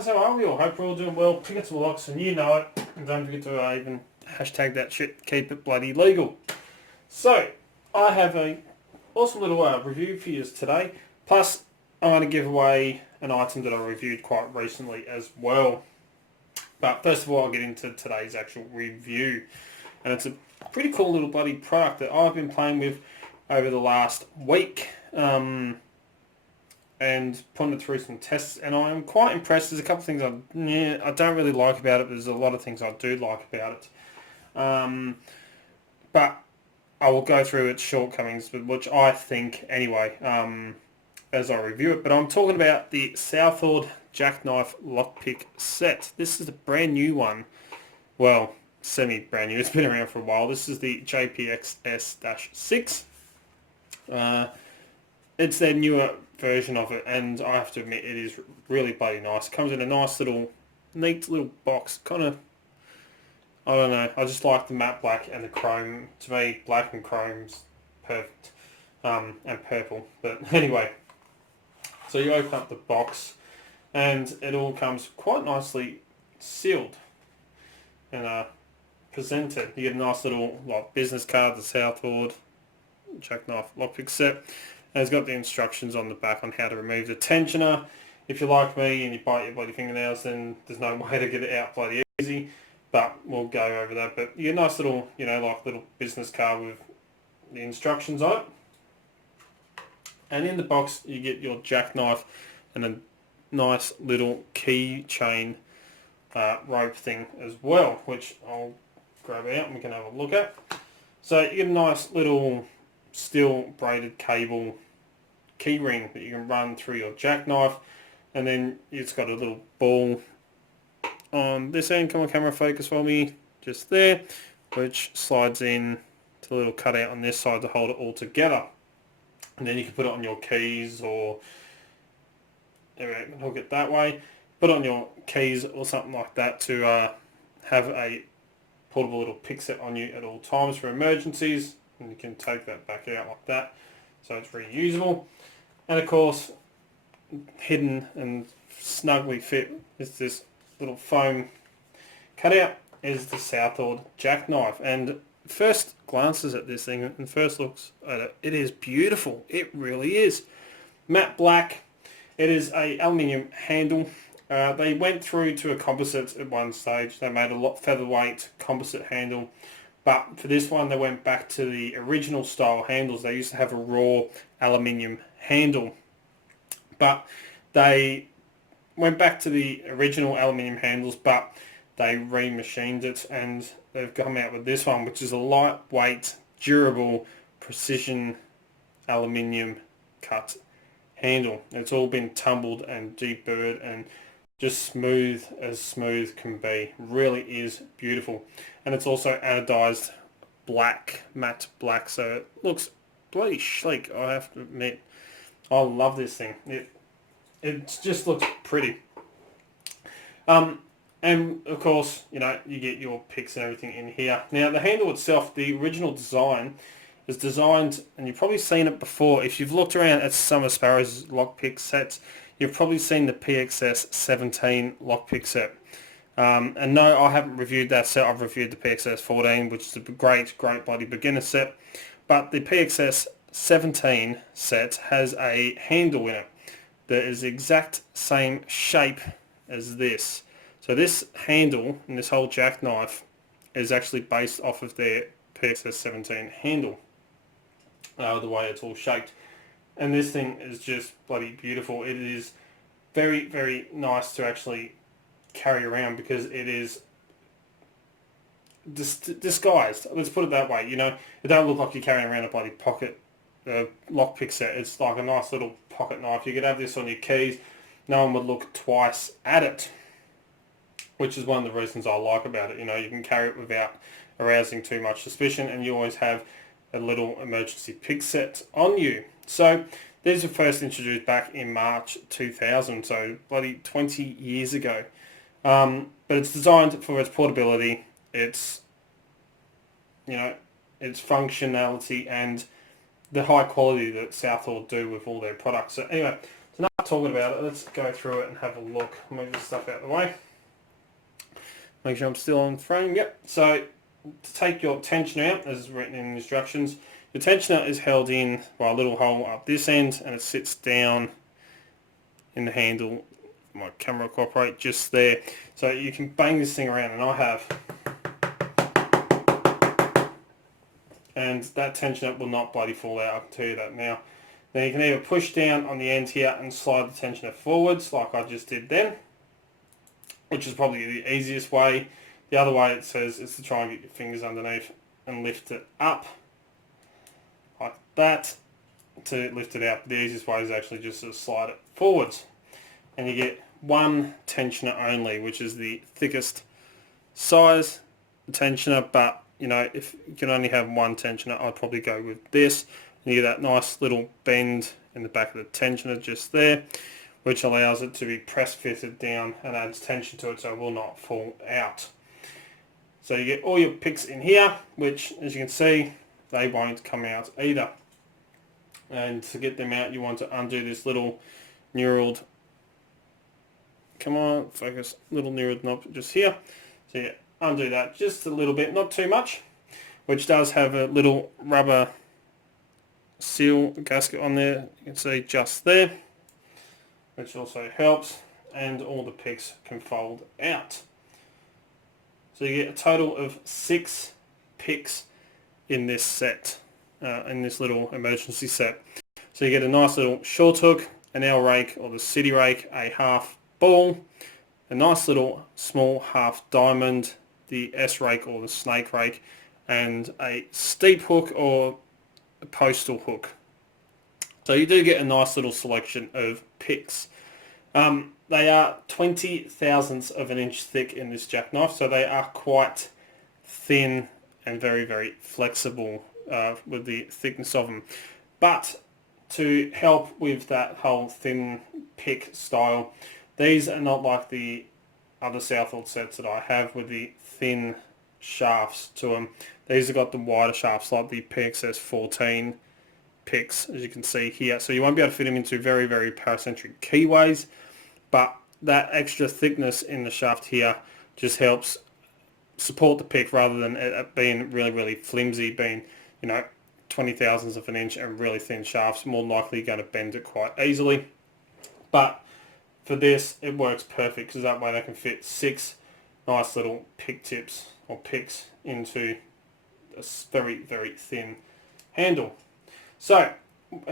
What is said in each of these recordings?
guys, how are we all? Hope we're all doing well. Pick it to locks and you know it. And don't forget to even hashtag that shit, keep it bloody legal. So, I have a awesome little review for you today. Plus, I'm going to give away an item that I reviewed quite recently as well. But first of all, I'll get into today's actual review. And it's a pretty cool little bloody product that I've been playing with over the last week. And putting it through some tests, and I'm quite impressed. There's a couple of things I don't really like about it, but there's a lot of things I do like about it. But I will go through its shortcomings, which I think anyway, as I review it. But I'm talking about the Southord Jackknife lockpick set. This is a brand new one. Well, semi-brand new. It's been around for a while. This is the JPXS-6. It's their newer version of it, and I have to admit it is really bloody nice. It comes in a nice little, neat little box. Kind of, I don't know. I just like the matte black and the chrome. To me, black and chrome's perfect, and purple. But anyway, so you open up the box, and it all comes quite nicely sealed and presented. You get a nice little business card, the Southord Jackknife lockpick set. And it's got the instructions on the back on how to remove the tensioner. If you're like me and you bite your bloody fingernails, then there's no way to get it out bloody easy. But we'll go over that. But you get a nice little, little business card with the instructions on it. And in the box, you get your jackknife and a nice little keychain rope thing as well, which I'll grab out and we can have a look at. So you get a nice little steel braided cable key ring that you can run through your jackknife, and then it's got a little ball on this end. Come on, camera, focus for me, just there, which slides in to a little cutout on this side to hold it all together. And then you can put it on your keys, or hook it that way, put it on your keys or something like that to have a portable little pick set on you at all times for emergencies. And you can take that back out like that, so it's reusable. And of course, hidden and snugly fit is this little foam cutout is the Southord Jackknife. And first glances at this thing and first looks at it, it is beautiful. It really is. Matte black. It is a aluminium handle. They went through to a composite at one stage. They made a featherweight composite handle. But for this one, they went back to the original style handles. They used to have a raw aluminium handle. But they went back to the original aluminium handles, but they remachined it, and they've come out with this one, which is a lightweight, durable, precision aluminium cut handle. It's all been tumbled and deburred and just smooth as smooth can be. Really is beautiful. And it's also anodized black, matte black, so it looks bloody sleek, I have to admit. I love this thing. It just looks pretty. And of course, you get your picks and everything in here. Now the handle itself, the original design is designed, and you've probably seen it before. If you've looked around at some of Sparrow's lockpick sets, you've probably seen the PXS-17 lockpick set. And no, I haven't reviewed that set. I've reviewed the PXS-14, which is a great bloody beginner set. But the PXS-17 set has a handle in it that is the exact same shape as this. So this handle and this whole jackknife is actually based off of their PXS-17 handle, the way it's all shaped. And this thing is just bloody beautiful. It is very nice to actually carry around because it is disguised. Let's put it that way. It don't look like you're carrying around a bloody pocket lockpick set. It's like a nice little pocket knife. You could have this on your keys. No one would look twice at it, which is one of the reasons I like about it. You can carry it without arousing too much suspicion, and you always have a little emergency pick set on you. So these were first introduced back in March 2000, so bloody 20 years ago. But it's designed for its portability, its functionality, and the high quality that Southord do with all their products. So anyway, So enough talking about it, let's go through it and have a look. Move this stuff out of the way. Make sure I'm still on frame. Yep. So to take your tensioner out, as written in the instructions, your tensioner is held in by a little hole up this end, and it sits down in the handle. My camera will cooperate just there. So you can bang this thing around, and I have. And that tensioner will not bloody fall out, I can tell you that now. Then you can either push down on the end here and slide the tensioner forwards like I just did then, which is probably the easiest way. The other way it says is to try and get your fingers underneath and lift it up like that to lift it out. The easiest way is actually just to slide it forwards, and you get one tensioner only, which is the thickest size tensioner. But you know, if you can only have one tensioner, I'd probably go with this. And you get that nice little bend in the back of the tensioner just there, which allows it to be press fitted down and adds tension to it so it will not fall out. So you get all your picks in here, which as you can see, they won't come out either. And to get them out, you want to undo this little knurled, come on, focus, little knurled knob just here. So you undo that just a little bit, not too much, which does have a little rubber seal gasket on there, you can see just there, which also helps, and all the picks can fold out. So you get a total of 6 picks in this set, in this little emergency set. So you get a nice little short hook, an L rake or the city rake, a half ball, a nice little small half diamond, the S rake or the snake rake, and a steep hook or a postal hook. So you do get a nice little selection of picks. They are 20 thousandths of an inch thick in this jackknife, so they are quite thin and very, very flexible with the thickness of them. But to help with that whole thin pick style, these are not like the other Southord sets that I have with the thin shafts to them. These have got the wider shafts like the PXS-14 picks, as you can see here. So you won't be able to fit them into very, very paracentric keyways, but that extra thickness in the shaft here just helps support the pick rather than it being really, really flimsy, being, you know, 20 thousandths of an inch and really thin shafts. More than likely you're going to bend it quite easily. But for this, it works perfect because that way they can fit 6 nice little pick tips or picks into a very, very thin handle. So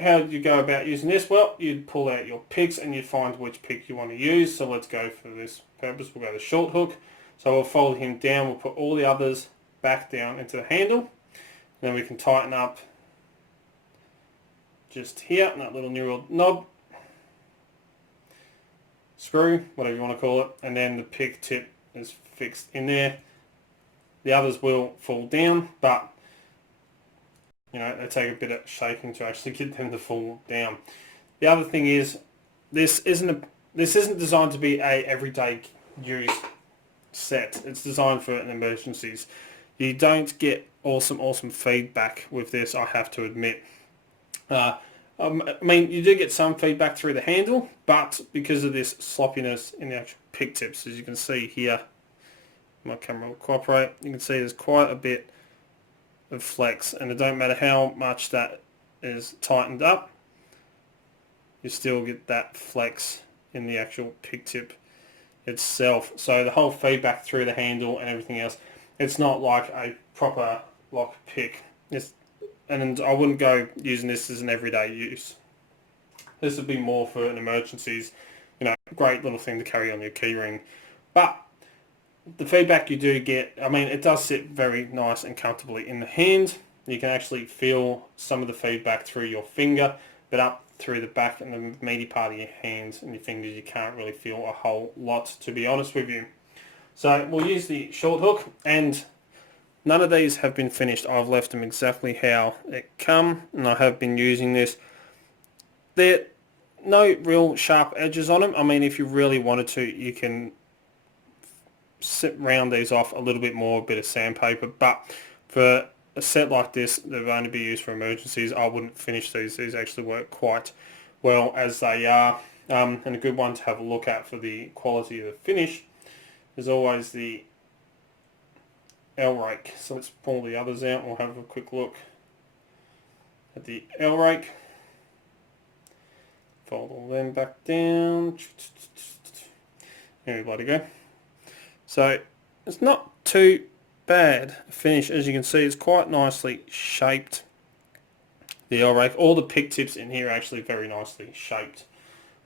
how do you go about using this? Well, you'd pull out your picks and you'd find which pick you want to use. So let's go for this purpose. We'll go to short hook. So we'll fold him down. We'll put all the others back down into the handle. Then we can tighten up just here, and that little knurled knob, screw, whatever you want to call it, and then the pick tip is fixed in there. The others will fall down, but you know, they take a bit of shaking to actually get them to fall down. The other thing is, this isn't designed to be a everyday use set. It's designed for emergencies. You don't get awesome feedback with this, I have to admit. I mean, you do get some feedback through the handle, but because of this sloppiness in the actual pick tips, as you can see here, my camera will cooperate, you can see there's quite a bit of flex, and it don't matter how much that is tightened up, you still get that flex in the actual pick tip itself. So the whole feedback through the handle and everything else, it's not like a proper lock pick. And I wouldn't go using this as an everyday use. This would be more for an emergencies, you know, great little thing to carry on your keyring. But the feedback you do get, I mean, it does sit very nice and comfortably in the hand. You can actually feel some of the feedback through your finger, but up through the back and the meaty part of your hands and your fingers, you can't really feel a whole lot, to be honest with you. So we'll use the short hook, and none of these have been finished. I've left them exactly how it come, and I have been using this. There are no real sharp edges on them. I mean, if you really wanted to, you can round these off a little bit more, a bit of sandpaper, but for a set like this, they'll only be used for emergencies. I wouldn't finish these. These actually work quite well as they are. and a good one to have a look at for the quality of the finish is always the L rake. So let's pull the others out. We'll have a quick look at the L rake. Fold all them back down. There we bloody go. So it's not too bad a finish. As you can see, it's quite nicely shaped. The L rake, all the pick tips in here are actually very nicely shaped,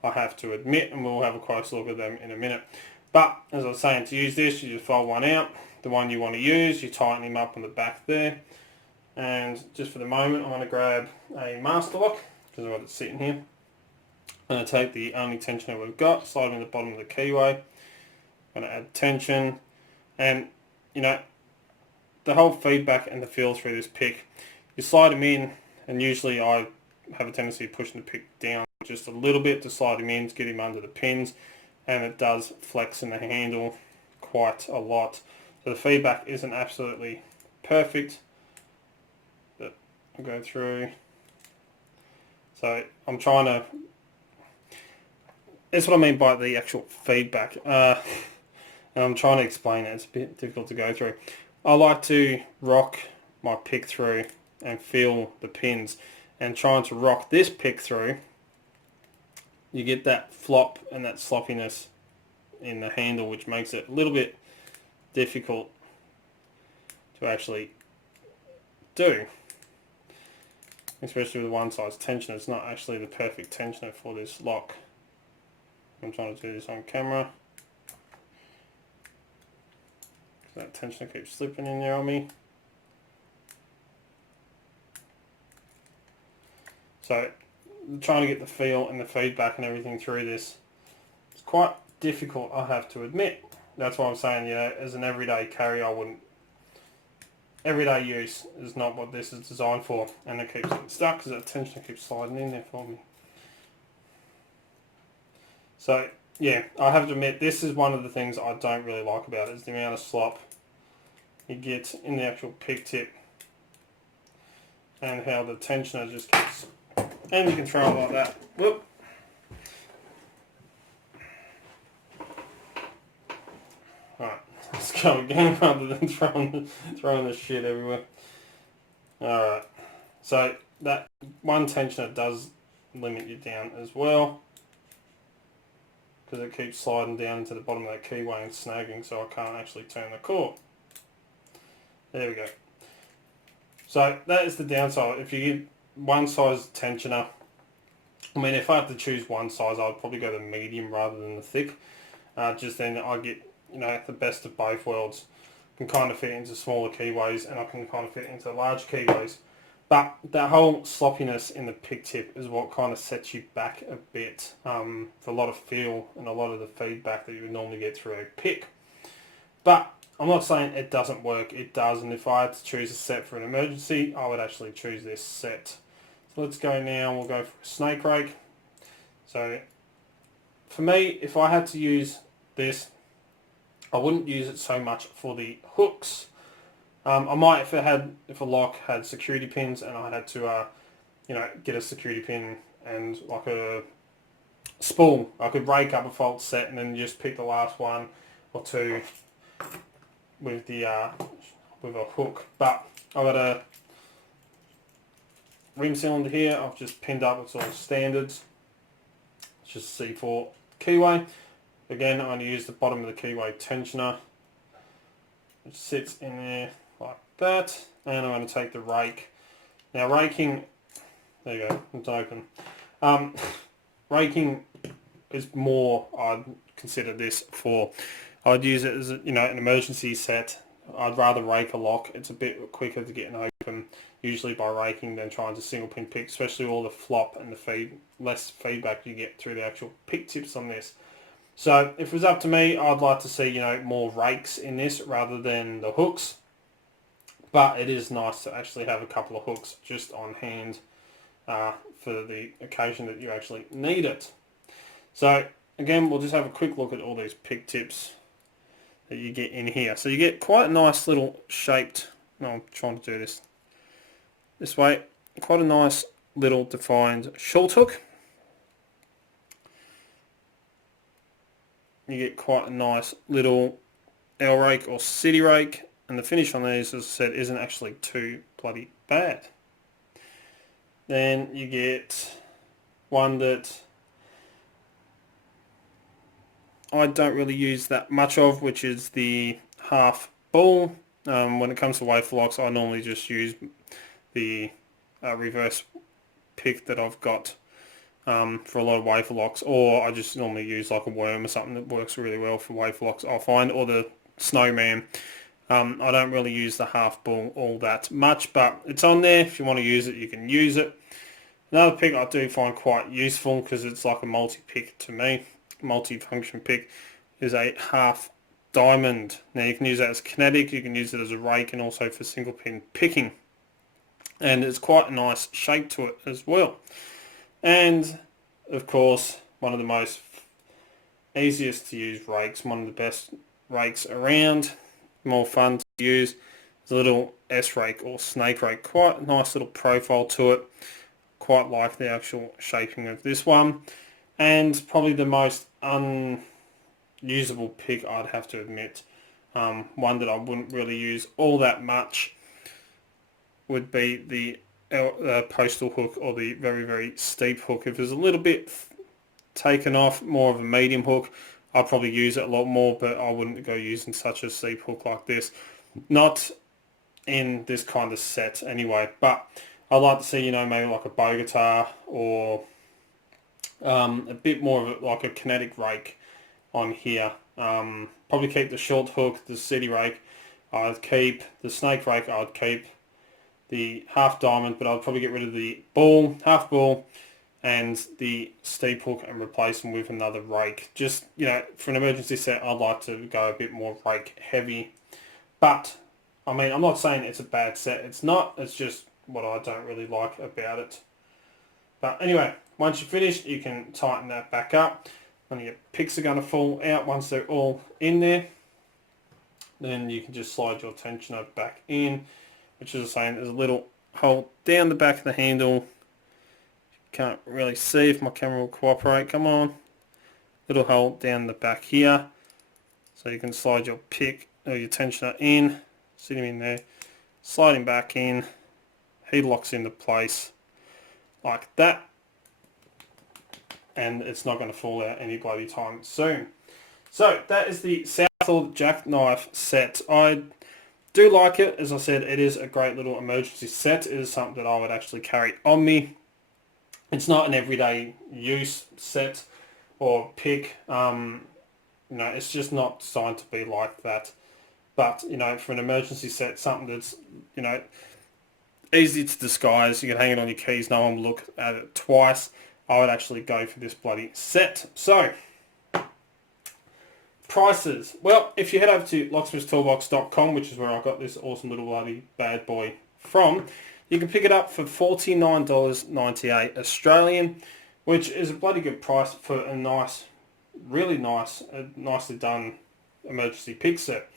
I have to admit, and we'll have a close look at them in a minute. But as I was saying, to use this, you just fold one out. The one you want to use, you tighten him up on the back there. And just for the moment, I'm going to grab a master lock because I've got it sitting here. I'm going to take the only tensioner we've got, slide it in the bottom of the keyway. I'm going to add tension, and you know, the whole feedback and the feel through this pick, you slide them in, and usually I have a tendency of pushing the pick down just a little bit to slide him in, to get him under the pins, and it does flex in the handle quite a lot. So the feedback isn't absolutely perfect, but I'll go through. So I'm trying to, that's what I mean by the actual feedback. And I'm trying to explain it, it's a bit difficult to go through. I like to rock my pick through and feel the pins, and trying to rock this pick through, you get that flop and that sloppiness in the handle, which makes it a little bit difficult to actually do, especially with one size tensioner. It's not actually the perfect tensioner for this lock. I'm trying to do this on camera. That tensioner keeps slipping in there on me. So trying to get the feel and the feedback and everything through this, it's quite difficult, I have to admit. That's why I'm saying, you know, as an everyday carry, I wouldn't. Everyday use is not what this is designed for, and it keeps getting stuck because that tensioner keeps sliding in there for me. So yeah, I have to admit, this is one of the things I don't really like about it, is the amount of slop you get in the actual pick tip, and how the tensioner just keeps, and you can throw it like that. Whoop. Alright, let's go again rather than throwing the shit everywhere. Alright, so that one tensioner does limit you down as well, because it keeps sliding down to the bottom of that keyway and snagging, so I can't actually turn the core. There we go. So that is the downside. If you get one size tensioner, I mean, if I have to choose one size, I'd probably go the medium rather than the thick. Just then I get, you know, the best of both worlds. I can kind of fit into smaller keyways, and I can kind of fit into large keyways. But that whole sloppiness in the pick tip is what kind of sets you back a bit for a lot of feel and a lot of the feedback that you would normally get through a pick. But I'm not saying it doesn't work, it does, and if I had to choose a set for an emergency, I would actually choose this set. So let's go now, we'll go for a snake rake. So for me, if I had to use this, I wouldn't use it so much for the hooks. I might, if a lock had security pins and I had to, you know, get a security pin and like a spool, I could rake up a fault set and then just pick the last one or two with the with a hook. But I've got a rim cylinder here. I've just pinned up. It's all standards. It's just C4 keyway. Again, I'm going to use the bottom of the keyway tensioner, which sits in there like that, and I'm going to take the rake. Now raking, there you go, it's open. Raking is more, I'd consider this for, I'd use it as a, you know, an emergency set. I'd rather rake a lock. It's a bit quicker to get an open, usually by raking, than trying to single pin pick, especially all the flop and the less feedback you get through the actual pick tips on this. So if it was up to me, I'd like to see, you know, more rakes in this rather than the hooks. But it is nice to actually have a couple of hooks just on hand for the occasion that you actually need it. So again, we'll just have a quick look at all these pick tips that you get in here. So you get quite a nice little shaped, no, I'm trying to do this way, quite a nice little defined short hook. you get quite a nice little L rake or city rake, and the finish on these, as I said, isn't actually too bloody bad. Then you get one that I don't really use that much of, which is the half ball. When it comes to wafer locks, I normally just use the reverse pick that I've got for a lot of wafer locks, or I just normally use like a worm or something that works really well for wafer locks, I'll find, or the snowman. I don't really use the half ball all that much, but it's on there. If you want to use it, you can use it. Another pick I do find quite useful because it's like a multi-pick to me, multi-function pick, is a half diamond. Now you can use that as kinetic, you can use it as a rake, and also for single pin picking. And it's quite a nice shape to it as well. And of course, one of the most easiest to use rakes, one of the best rakes around, more fun to use, is a little S rake or snake rake. Quite a nice little profile to it. Quite like the actual shaping of this one. And probably the most unusable pick, I'd have to admit, one that I wouldn't really use all that much, would be the postal hook, or the very, very steep hook. If it's a little bit taken off, more of a medium hook, I'll probably use it a lot more, but I wouldn't go using such a steep hook like this. Not in this kind of set anyway, but I'd like to see, maybe like a bow guitar, or a bit more of like a kinetic rake on here. Probably keep the short hook, the city rake. I'd keep the snake rake. I'd keep the half diamond, but I'd probably get rid of the ball, half ball, and the steep hook, and replace them with another rake. Just, for an emergency set, I'd like to go a bit more rake heavy. But, I mean, I'm not saying it's a bad set. It's not. It's just what I don't really like about it. But anyway, once you're finished, you can tighten that back up. When your picks are going to fall out, once they're all in there, then you can just slide your tensioner back in, which is saying there's a little hole down the back of the handle. Can't really see if my camera will cooperate. Come on. Little hole down the back here. So you can slide your pick or your tensioner in, sit him in there, slide him back in. He locks into place like that, and it's not going to fall out any bloody time soon. So that is the Southord Jackknife set. I do like it. As I said, it is a great little emergency set. It is something that I would actually carry on me. It's not an everyday use set or pick. It's just not designed to be like that. But, for an emergency set, something that's, easy to disguise, you can hang it on your keys, no one will look at it twice, I would actually go for this bloody set. So, prices. Well, if you head over to locksmithstoolbox.com, which is where I got this awesome little bloody bad boy from, you can pick it up for $49.98 Australian, which is a bloody good price for a nice, really nice, nicely done emergency pick set.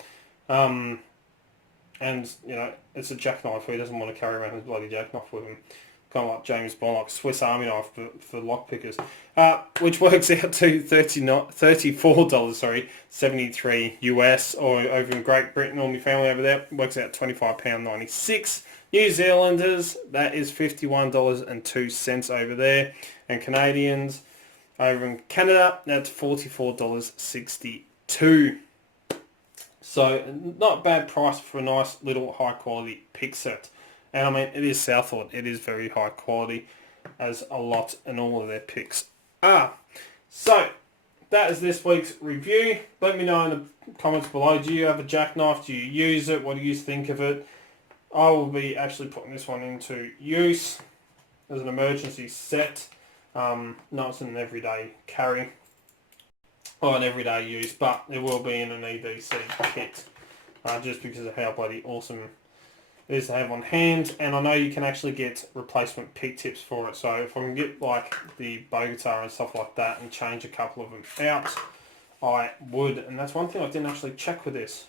And, it's a jackknife. Who doesn't want to carry around his bloody jackknife with him? Kind of like James Bond, like Swiss Army knife for lockpickers. Which works out to $34.73 US, or over in Great Britain, or my family over there, works out £25.96. New Zealanders, that is $51.02 over there. And Canadians, over in Canada, that's $44.62. So, not a bad price for a nice little high quality pick set. And I mean, it is Southord. It is very high quality, as a lot and all of their picks are. So, that is this week's review. Let me know in the comments below. Do you have a jackknife? Do you use it? What do you think of it? I will be actually putting this one into use as an emergency set. Not as an everyday carry. Or an everyday use, but it will be in an EDC kit, just because of how bloody awesome it is to have on hand. And I know you can actually get replacement pick tips for it, so if I can get like the bow guitar and stuff like that and change a couple of them out, I would. And that's one thing I didn't actually check with this.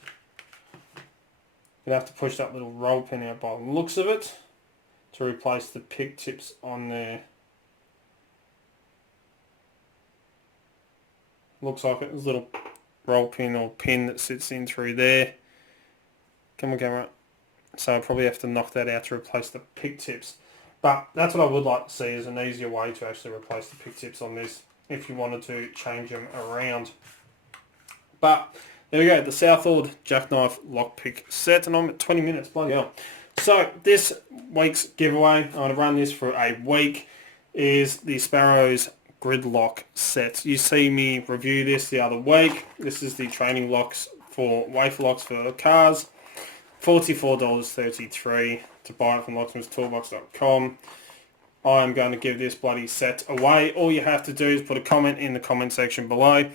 You'd have to push that little roll pin out by the looks of it to replace the pick tips on there. Looks like it. There's a little roll pin or pin that sits in through there. Come on, camera. So I'll probably have to knock that out to replace the pick tips. But that's what I would like to see, is an easier way to actually replace the pick tips on this if you wanted to change them around. But there we go, the Southord Jackknife lockpick set, and I'm at 20 minutes, bloody hell. So this week's giveaway, I'm going to run this for a week, is the Sparrows Gridlock set. You see me review this the other week. This is the training locks for wafer locks for cars. $44.33 to buy it from locksmithstoolbox.com. I'm going to give this bloody set away. All you have to do is put a comment in the comment section below.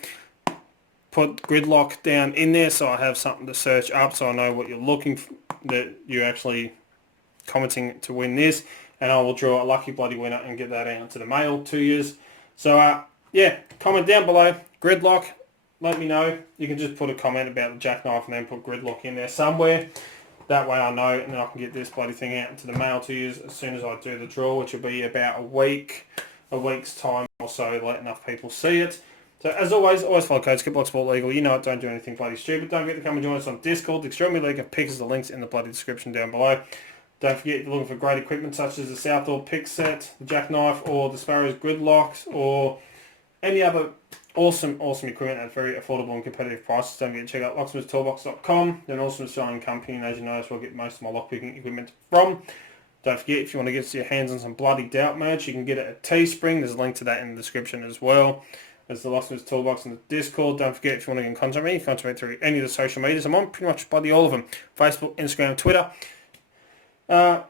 Put Gridlock down in there so I have something to search up, so I know what you're looking for, that you're actually commenting to win this, and I will draw a lucky bloody winner and get that out to the mail to you. So yeah, comment down below, Gridlock, let me know. You can just put a comment about the Jackknife and then put Gridlock in there somewhere. That way I know, and then I can get this bloody thing out into the mail to you as soon as I do the draw, which will be about a week's time or so, let enough people see it. So as always follow codes, keep Locksport legal. You know it, don't do anything bloody stupid. Don't forget to come and join us on Discord. The Extremely League of Pickers, the links in the bloody description down below. Don't forget, if you're looking for great equipment such as the Southord pick set, the Jackknife, or the Sparrows Gridlocks, or any other awesome equipment at very affordable and competitive prices, don't forget to check out locksmithstoolbox.com. They're an awesome Australian company, and as you know, that's where I get most of my lockpicking equipment from. Don't forget, if you want to get your hands on some bloody doubt merch, you can get it at Teespring. There's a link to that in the description as well. There's the Locksmiths Toolbox and the Discord. Don't forget, if you want to get in contact with me, contact me through any of the social medias. I'm on pretty much bloody all of them. Facebook, Instagram, Twitter. Or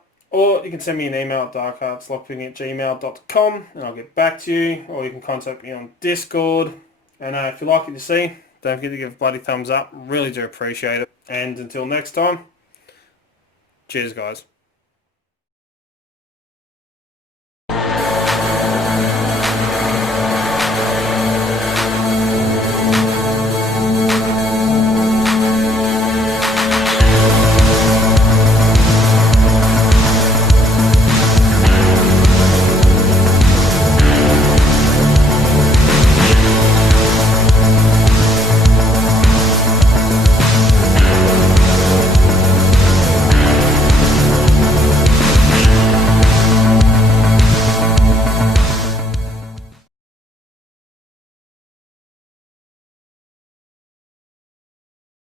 you can send me an email at darkartslockpicking@gmail.com and I'll get back to you. Or you can contact me on Discord. And if you like what you see, don't forget to give a bloody thumbs up. Really do appreciate it. And until next time, cheers guys.